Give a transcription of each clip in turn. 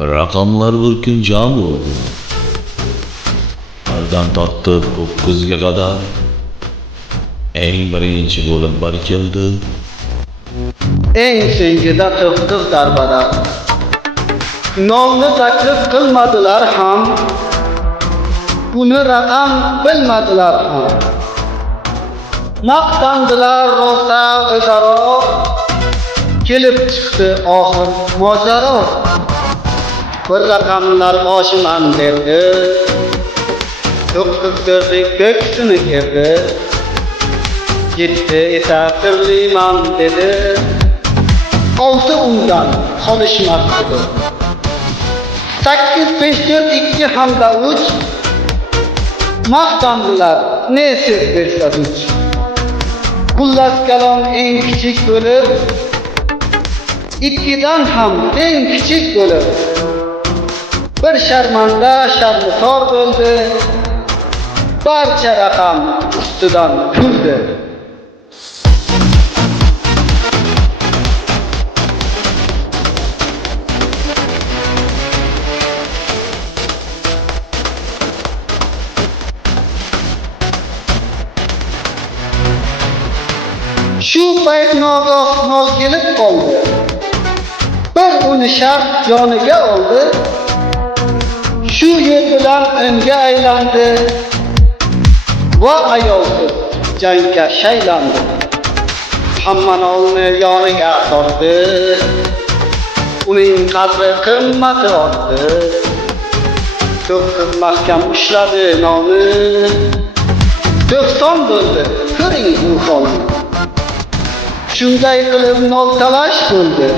Raqamlar bir kun jam bo'ldi. Birdan tortib 9 ga qadar eng birinchi bo'limlar keldi. Eng so'ngida 9 darbada. Nomni taklif qilmadilar ham, buni raqam bilmadilar ham. Maqtandilar rosa o'zaro, kelib chiqdi oxir mojaro. Bir raqamlar boshiman derdi, 9 derdi ko'ksini kerdi. 7 esa qirliman dedi, 6 undan qolishmas edi. 8, 5, 4, 2 hamda 3 maqtandilar, ne so'z bersa duch. Xullas kalom eng kichik bo'lib, 2dan ham eng kichik bo'lib, bir sharmanda sharmisor bo'ldi, barcha raqam ustidan kuldi. Shu payt nogoh kelib qoldi. Bir uni shart joniga oldi. Shu yer bilan o'ngga aylandi. Va ayolsiz jangga shaylandi. Hammanolni yoniga tortdi. Uning qadri qimmati ortdi. 9 mahkam ushladi noni. 90 bo'ldi, ko'ring bu holni. Shunday qilib nol talash bo'ldi.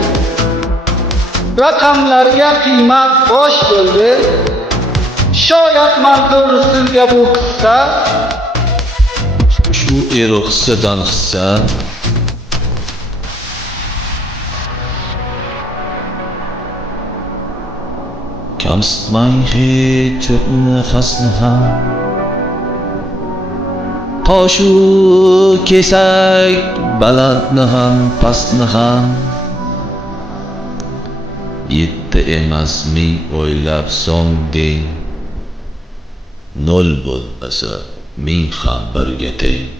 Raqamlarga qiymat bosh bo'ldi. Shoyat manzur sizga bu qissa. Shu hissadan hissa kamsitmang hech nafasni ham. Toshu kesak balandni ham pastni ham. 7 emas 1000 o'ylab so'ng deng. 0 bo'lmasa 1000 ham birga teng.